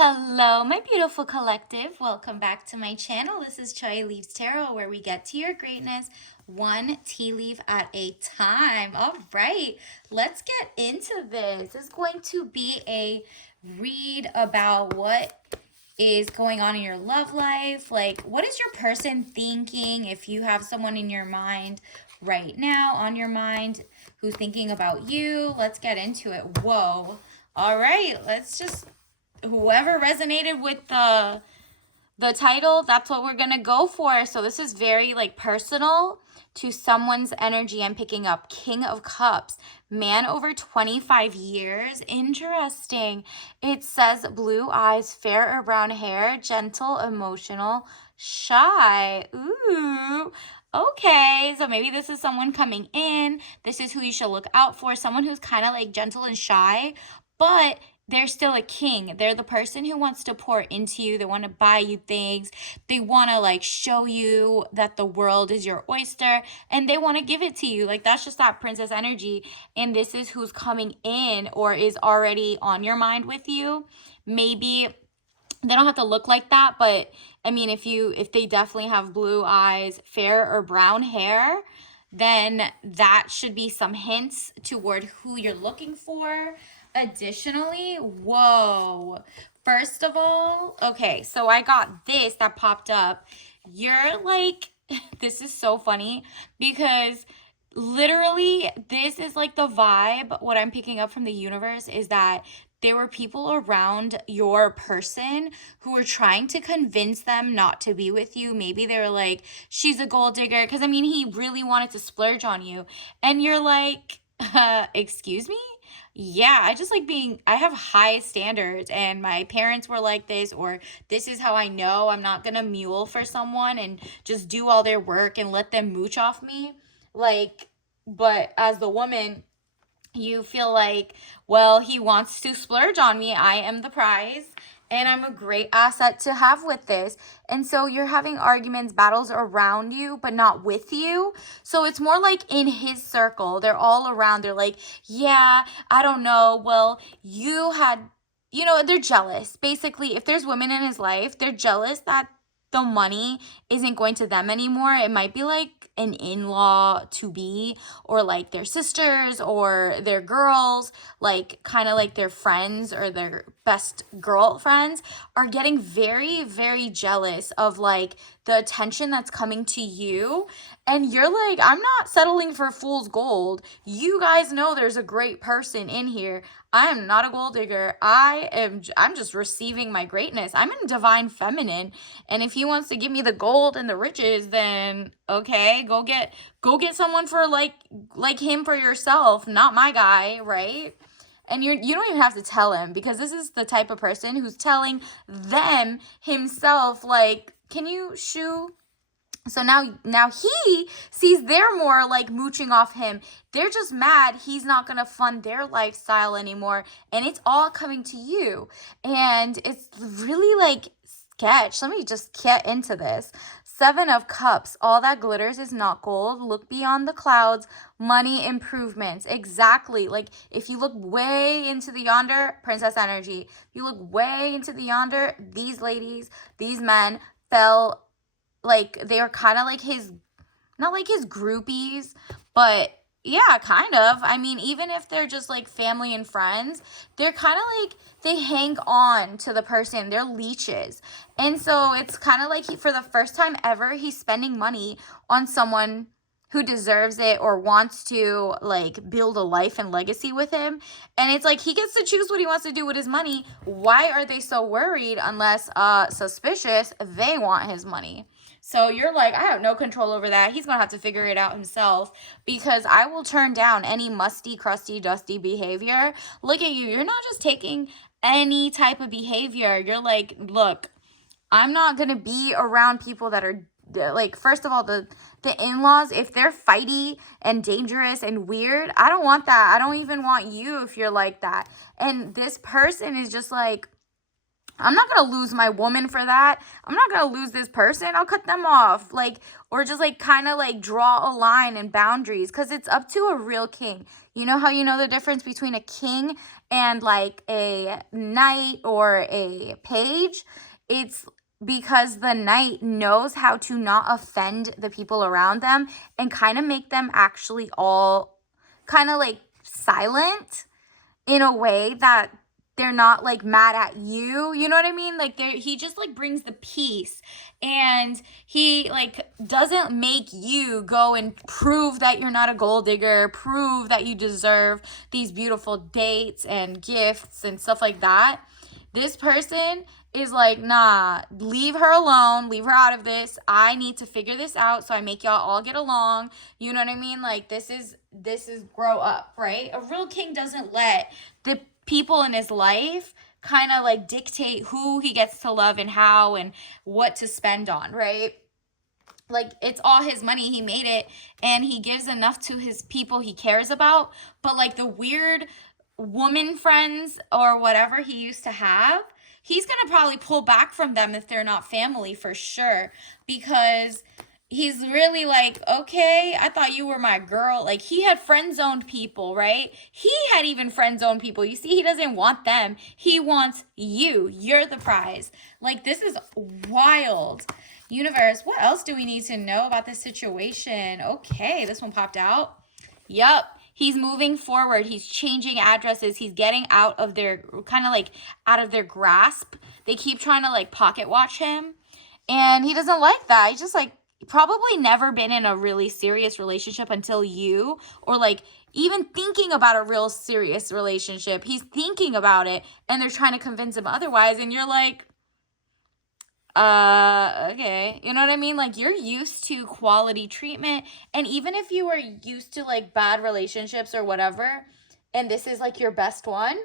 Hello, my beautiful collective. Welcome back to my channel. This is Chai Leaves Tarot, where we get to your greatness one tea leaf at a time. All right, let's get into this. This is going to be a read about what is going on in your love life. Like, what is your person thinking? If you have someone in your mind right now, on your mind, who's thinking about you, let's get into it. Whoa. All right, let's just whoever resonated with the title, that's what we're gonna go for. So this is very like personal to someone's energy. I'm picking up King of Cups, man over 25 years. Interesting. It says blue eyes, fair or brown hair, gentle, emotional, shy. Ooh. Okay, so maybe this is someone coming in. This is who you should look out for. Someone who's kind of like gentle and shy, but they're still a king. They're the person who wants to pour into you. They want to buy you things. They want to like show you that the world is your oyster and they want to give it to you. Like that's just that princess energy. And this is who's coming in or is already on your mind with you. Maybe they don't have to look like that, but I mean, if they definitely have blue eyes, fair or brown hair, then that should be some hints toward who you're looking for. Additionally, whoa. First of all, okay, so I got this that popped up. You're like, this is so funny because literally this is like the vibe. What I'm picking up from the universe is that there were people around your person who were trying to convince them not to be with you. Maybe they were like, she's a gold digger. Because, I mean, he really wanted to splurge on you. And you're like, excuse me? Yeah, I just like I have high standards and my parents were like this, or this is how I know I'm not gonna mule for someone and just do all their work and let them mooch off me. Like, but as the woman, you feel like, well, he wants to splurge on me. I am the prize. And I'm a great asset to have with this. And so you're having arguments, battles around you, but not with you. So it's more like in his circle. They're all around. They're like, yeah, I don't know. Well, they're jealous. Basically, if there's women in his life, they're jealous that the money isn't going to them anymore. It might be like an in-law to be, or like their sisters or their girls, like kind of like their friends or their best girlfriends are getting very, very jealous of like the attention that's coming to you. And you're like, I'm not settling for fool's gold. You guys know there's a great person in here. I am not a gold digger. I'm just receiving my greatness. I'm in divine feminine. And if he wants to give me the gold and the riches, then okay, go get someone for like him for yourself, not my guy, right? And you don't even have to tell him, because this is the type of person who's telling them himself, like, can you shoo? So now he sees they're more like mooching off him. They're just mad he's not going to fund their lifestyle anymore. And it's all coming to you. And it's really like sketch. Let me just get into this. Seven of Cups. All that glitters is not gold. Look beyond the clouds. Money improvements. Exactly. Like if you look way into the yonder, princess energy. If you look way into the yonder, these ladies, these men fell, like they were kind of like his, not like his groupies, but yeah, kind of. I mean, even if they're just like family and friends, they're kind of like, they hang on to the person. They're leeches. And so it's kind of like for the first time ever, he's spending money on someone who deserves it or wants to like build a life and legacy with him. And it's like he gets to choose what he wants to do with his money. Why are they so worried unless suspicious they want his money? So you're like, I have no control over that. He's going to have to figure it out himself, because I will turn down any musty, crusty, dusty behavior. Look at you. You're not just taking any type of behavior. You're like, look, I'm not going to be around people that are like, first of all, the in-laws, if they're fighty and dangerous and weird, I don't want that. I don't even want you if you're like that. And this person is just like, I'm not going to lose my woman for that. I'm not going to lose this person. I'll cut them off. Like, or just like kind of like draw a line and boundaries, because it's up to a real king. You know how you know the difference between a king and like a knight or a page? It's because the knight knows how to not offend the people around them and kind of make them actually all kind of like silent in a way that they're not like mad at you. You know what I mean? Like he just like brings the peace, and he like doesn't make you go and prove that you're not a gold digger, prove that you deserve these beautiful dates and gifts and stuff like that. This person is like, nah, leave her alone, leave her out of this. I need to figure this out so I make y'all all get along. You know what I mean? Like this is grow up, right? A real king doesn't let the people in his life kind of like dictate who he gets to love and how and what to spend on, right? Like it's all his money, he made it, and he gives enough to his people he cares about. But like the weird woman friends or whatever he used to have, he's gonna probably pull back from them if they're not family, for sure, because he's really like, okay, I thought you were my girl. Like he had friend zoned people, right? He had even friend zoned people. You see, he doesn't want them. He wants you. You're the prize. Like this is wild. Universe, what else do we need to know about this situation? Okay, this one popped out. Yup. He's moving forward. He's changing addresses. He's getting out of their kind of like out of their grasp. They keep trying to like pocket watch him. And he doesn't like that. He's just like probably never been in a really serious relationship until you, or like even thinking about a real serious relationship. He's thinking about it and they're trying to convince him otherwise. And you're like, okay, you know what I mean? Like you're used to quality treatment, and even if you were used to like bad relationships or whatever, and this is like your best one,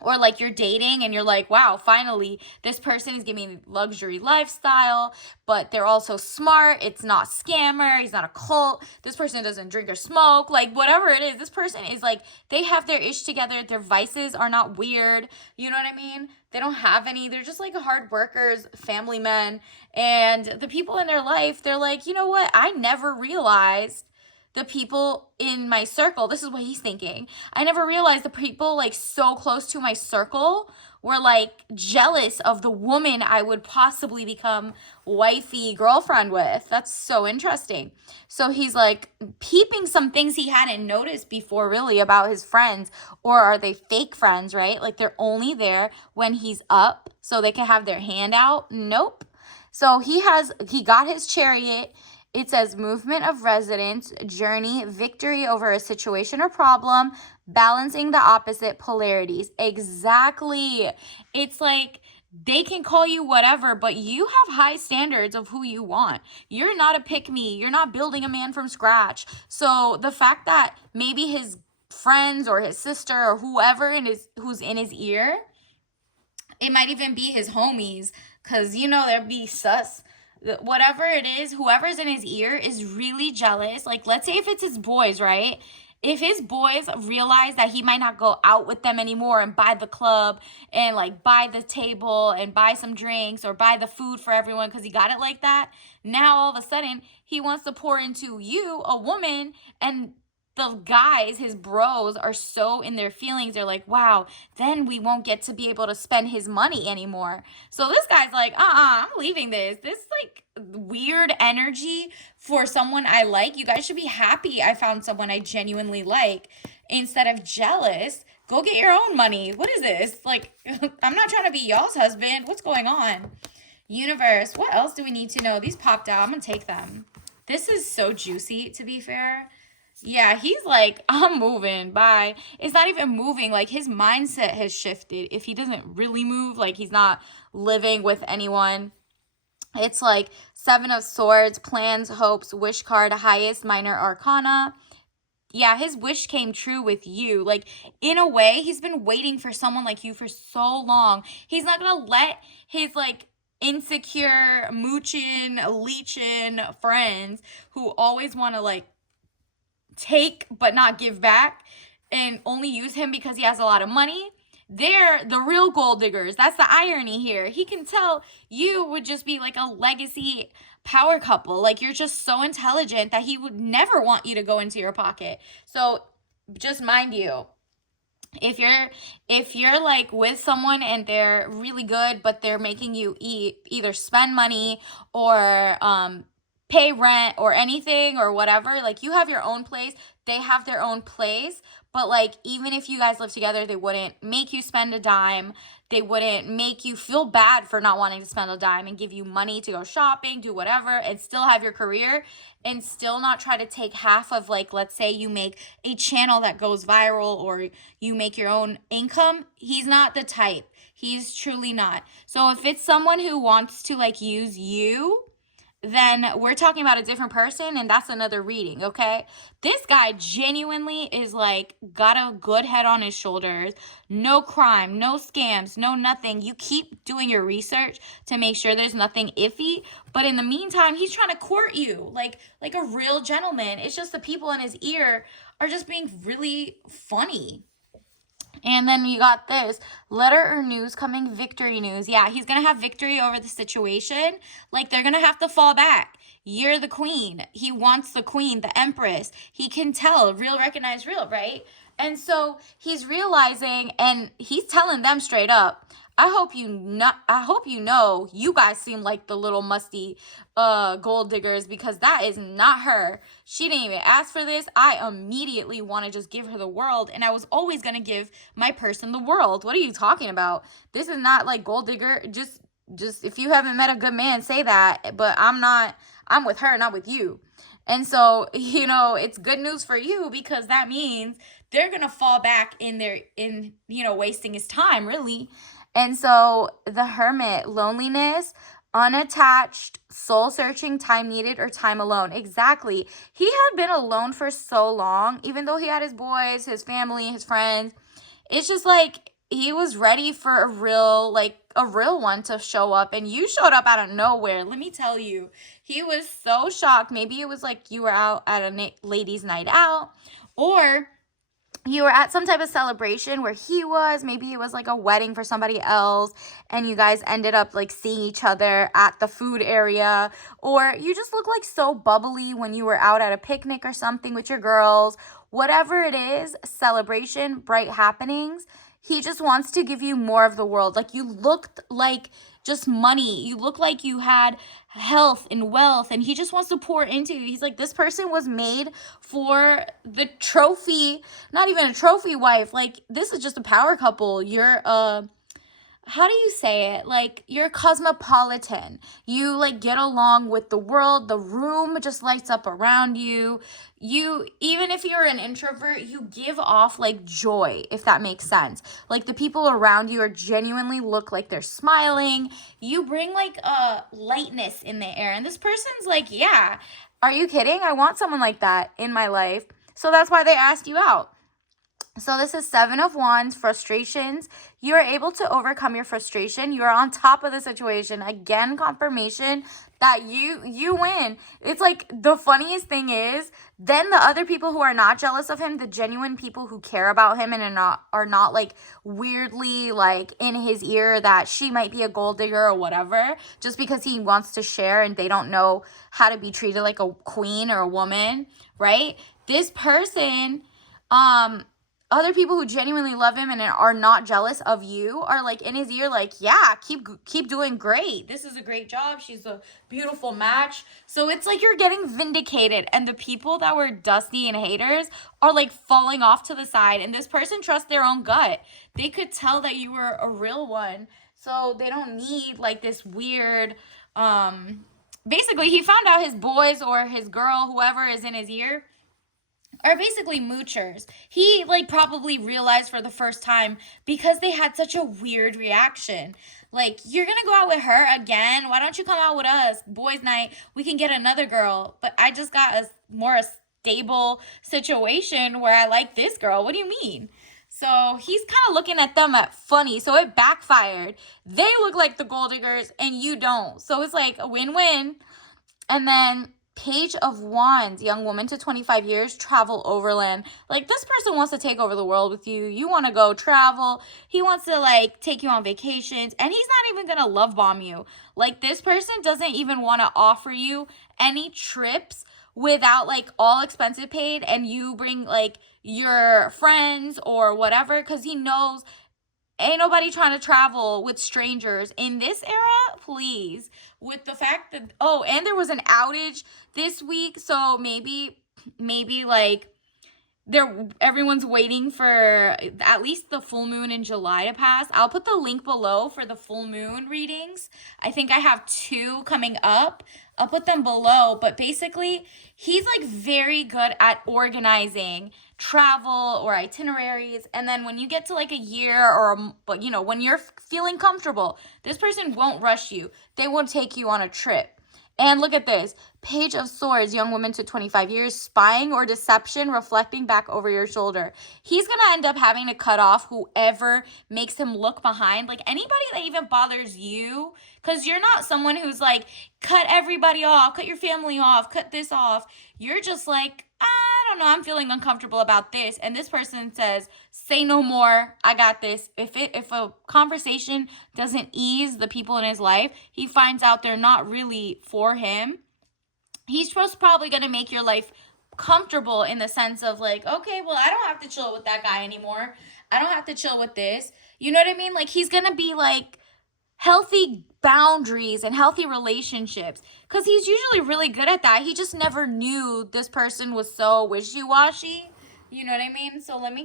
or like you're dating and you're like, wow, finally this person is giving me luxury lifestyle, but they're also smart. It's not scammer. He's not a cult. This person doesn't drink or smoke. Like whatever it is, this person is like, they have their ish together. Their vices are not weird. You know what I mean? They don't have any. They're just like hard workers, family men. And the people in their life, they're like, you know what? I never realized the people in my circle, this is what he's thinking, I never realized the people like so close to my circle were like jealous of the woman I would possibly become wifey girlfriend with. That's so interesting. So he's like peeping some things he hadn't noticed before really about his friends. Or are they fake friends, right? Like they're only there when he's up so they can have their hand out. Nope. So he got his chariot. It says movement of residents, journey, victory over a situation or problem, balancing the opposite polarities. Exactly. It's like they can call you whatever, but you have high standards of who you want. You're not a pick-me. You're not building a man from scratch. So the fact that maybe his friends or his sister or whoever who's in his ear, it might even be his homies, because you know there'd be sus, whatever it is, whoever's in his ear is really jealous. Like let's say if it's his boys, right? If his boys realize that he might not go out with them anymore and buy the club and like buy the table and buy some drinks or buy the food for everyone because he got it like that, now all of a sudden he wants to pour into you, a woman, and the guys, his bros, are so in their feelings. They're like, wow, then we won't get to be able to spend his money anymore. So this guy's like, I'm leaving this. This like weird energy for someone I like. You guys should be happy I found someone I genuinely like instead of jealous. Go get your own money. What is this? Like, I'm not trying to be y'all's husband. What's going on? Universe, what else do we need to know? These popped out. I'm going to take them. This is so juicy, to be fair. Yeah, he's like, I'm moving, bye. It's not even moving. Like, his mindset has shifted. If he doesn't really move, like, he's not living with anyone. It's like 7 of Swords, plans, hopes, wish card, highest minor arcana. Yeah, his wish came true with you. Like, in a way, he's been waiting for someone like you for so long. He's not going to let his, like, insecure, moochin', leechin' friends who always want to, like, take but not give back and only use him because he has a lot of money. they're the real gold diggers. That's the irony here. He can tell you would just be like a legacy power couple. Like, you're just so intelligent that he would never want you to go into your pocket. So just mind you, if you're like with someone and they're really good, but they're making you either spend money or pay rent or anything or whatever, like, you have your own place, they have their own place, but like, even if you guys live together, they wouldn't make you spend a dime. They wouldn't make you feel bad for not wanting to spend a dime and give you money to go shopping, do whatever, and still have your career and still not try to take half of, like, let's say you make a channel that goes viral or you make your own income. He's not the type. He's truly not. So if it's someone who wants to like use you, then we're talking about a different person, and that's another reading, okay? This guy genuinely is like got a good head on his shoulders. No crime, no scams, no nothing. You keep doing your research to make sure there's nothing iffy, but in the meantime, he's trying to court you like a real gentleman. It's just the people in his ear are just being really funny. And then you got this letter or news coming, victory news. Yeah, he's going to have victory over the situation. Like, they're going to have to fall back. You're the queen. He wants the queen, the empress. He can tell, real recognize real, right? And so he's realizing, and he's telling them straight up, I hope you know you guys seem like the little musty gold diggers, because that is not her. She didn't even ask for this. I immediately want to just give her the world, and I was always going to give my person the world. What are you talking about? This is not like gold digger. Just if you haven't met a good man, say that, but I'm with her, not with you. And so, it's good news for you, because that means they're going to fall back in wasting his time, really. And so the hermit, loneliness, unattached, soul searching, time needed, or time alone. Exactly. He had been alone for so long, even though he had his boys, his family, his friends. It's just like he was ready for a real one to show up, and you showed up out of nowhere. Let me tell you, he was so shocked. Maybe it was like you were out at a ladies' night out, or you were at some type of celebration where he was. Maybe it was like a wedding for somebody else, and you guys ended up like seeing each other at the food area, or you just look like so bubbly when you were out at a picnic or something with your girls. Whatever it is, celebration, bright happenings. He just wants to give you more of the world. Like, you looked like just money. You look like you had health and wealth, and he just wants to pour into you. He's like, this person was made for the trophy, not even a trophy wife. Like, this is just a power couple. You're how do you say it? Like, you're cosmopolitan. You like get along with the world. The room just lights up around you. Even if you're an introvert, you give off like joy, if that makes sense. Like, the people around you are genuinely look like they're smiling. You bring like a lightness in the air. And this person's like, yeah, are you kidding? I want someone like that in my life. So that's why they asked you out. So this is 7 of Wands, frustrations. You are able to overcome your frustration. You are on top of the situation. Again, confirmation that you win. It's like, the funniest thing is, then the other people who are not jealous of him, the genuine people who care about him and are not like weirdly like in his ear that she might be a gold digger or whatever, just because he wants to share and they don't know how to be treated like a queen or a woman, right? This person, other people who genuinely love him and are not jealous of you are like in his ear, like, yeah, keep doing great. This is a great job. She's a beautiful match. So it's like you're getting vindicated, and the people that were dusty and haters are like falling off to the side, and this person trusts their own gut. They could tell that you were a real one, so they don't need like this weird, basically he found out his boys or his girl, whoever is in his ear, are basically moochers. He like probably realized for the first time because they had such a weird reaction. Like, you're gonna go out with her again? Why don't you come out with us? Boys' night, we can get another girl. But I just got a more stable situation where I like this girl. What do you mean? So he's kind of looking at them at funny. So it backfired. They look like the gold diggers and you don't. So it's like a win-win. And then Page of Wands, young woman to 25 years, travel overland. Like, this person wants to take over the world with you. You want to go travel. He wants to, like, take you on vacations. And he's not even going to love bomb you. Like, this person doesn't even want to offer you any trips without, like, all expenses paid. And you bring, like, your friends or whatever. Because he knows ain't nobody trying to travel with strangers in this era, please. With the fact that, oh, and there was an outage this week, so maybe like everyone's waiting for at least the full moon in July to pass. I'll put the link below for the full moon readings. I think I have 2 coming up. I'll put them below, but basically he's like very good at organizing travel or itineraries. And then when you get to like a year or when you're feeling comfortable, this person won't rush you. They will take you on a trip. And look at this. Page of Swords, young woman to 25 years, spying or deception, reflecting back over your shoulder. He's going to end up having to cut off whoever makes him look behind. Like, anybody that even bothers you, because you're not someone who's like, cut everybody off, cut your family off, cut this off. You're just like, I don't know, I'm feeling uncomfortable about this. And this person says, say no more, I got this. If a conversation doesn't ease the people in his life, he finds out they're not really for him. He's just probably going to make your life comfortable in the sense of like, okay, well, I don't have to chill with that guy anymore. I don't have to chill with this. You know what I mean? Like, he's going to be like healthy boundaries and healthy relationships, because he's usually really good at that. He just never knew this person was so wishy-washy. You know what I mean? So let's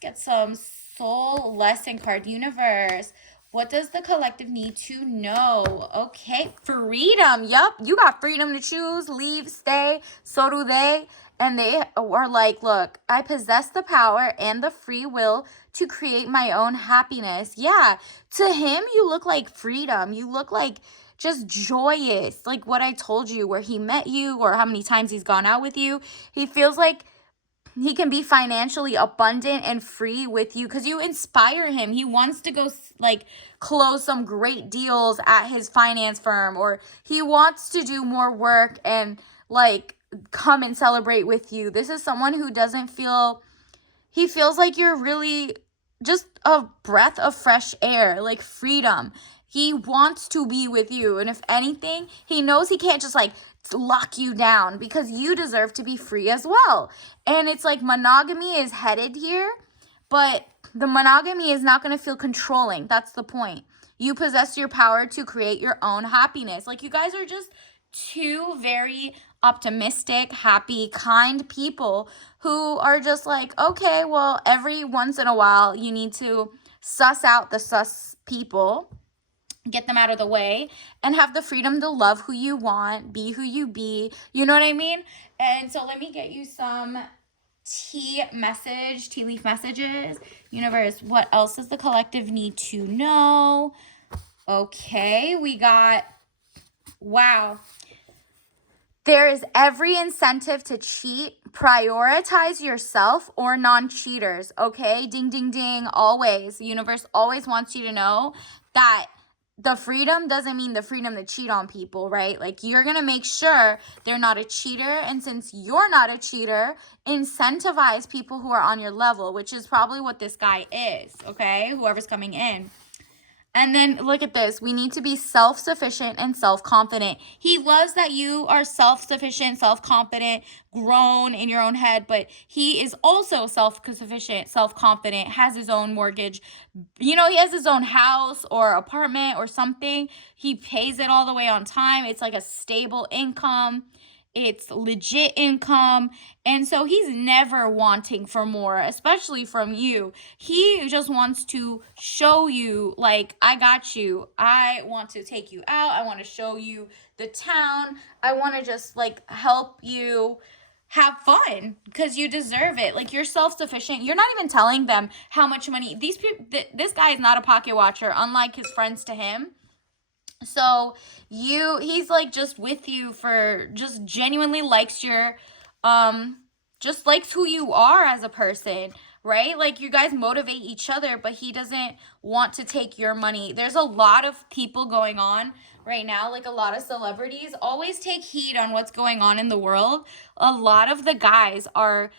get some soul lesson card. Universe, what does the collective need to know? Okay, freedom. Yup, you got freedom to choose, leave, stay. So do they. And they are like, look, I possess the power and the free will to create my own happiness. Yeah, to him, you look like freedom. You look like just joyous, like what I told you, where he met you or how many times he's gone out with you. He feels like he can be financially abundant and free with you because you inspire him. He wants to go like close some great deals at his finance firm, or he wants to do more work and like come and celebrate with you. This is someone who doesn't feel, he feels like you're really just a breath of fresh air, like freedom. He wants to be with you. And if anything, he knows he can't just like lock you down because you deserve to be free as well. And it's like monogamy is headed here, but the monogamy is not going to feel controlling. That's the point. You possess your power to create your own happiness. Like, you guys are just 2 very optimistic, happy, kind people who are just like, okay, well, every once in a while you need to suss out the sus people, get them out of the way, and have the freedom to love who you want, be who you be. You know what I mean? And so let me get you some tea leaf messages. Universe, what else does the collective need to know? Okay, we got, wow. There is every incentive to cheat. Prioritize yourself or non-cheaters, okay? Ding, ding, ding, always. The universe always wants you to know that the freedom doesn't mean the freedom to cheat on people, right? Like, you're going to make sure they're not a cheater. And since you're not a cheater, incentivize people who are on your level, which is probably what this guy is, okay? Whoever's coming in. And then look at this. We need to be self-sufficient and self-confident. He loves that you are self-sufficient, self-confident, grown in your own head, but he is also self-sufficient, self-confident, has his own mortgage. You know, he has his own house or apartment or something. He pays it all the way on time. It's like a stable income. It's legit income. And so he's never wanting for more, especially from you. He just wants to show you, like, I got you. I want to take you out. I want to show you the town. I want to just, like, help you have fun because you deserve it. Like, you're self-sufficient. You're not even telling them how much money. These people, this guy is not a pocket watcher, unlike his friends to him. So he's like just with you for just genuinely likes your, just likes who you are as a person. right? Like you guys motivate each other, but he doesn't want to take your money. There's a lot of people going on right now, like a lot of celebrities. Always take heed on what's going on in the world. A lot of the guys are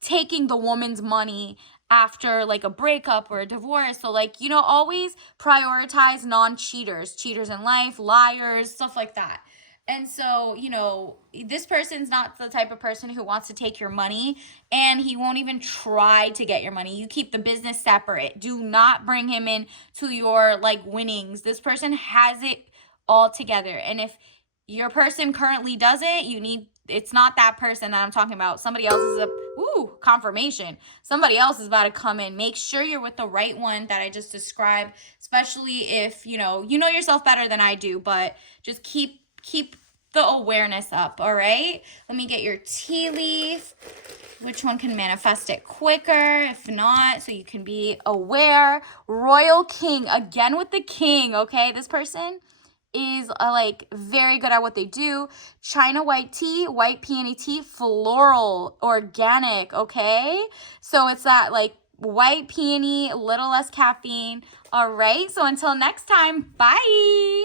taking the woman's money after like a breakup or a divorce. So like, you know, always prioritize non-cheaters, cheaters in life, liars, stuff like that. And so, you know, this person's not the type of person who wants to take your money, and he won't even try to get your money. You keep the business separate. Do not bring him in to your like winnings. This person has it all together. And if your person currently doesn't, it's not that person that I'm talking about. Somebody else is confirmation. Somebody else is about to come in. Make sure you're with the right one that I just described, especially if, you know yourself better than I do, but just keep the awareness up, all right? Let me get your tea leaf. Which one can manifest it quicker? If not, so you can be aware. Royal King, again with the king, okay? This person is like very good at what they do. China white tea, white peony tea, floral, organic, okay? So it's that like white peony, a little less caffeine. All right, so until next time, bye.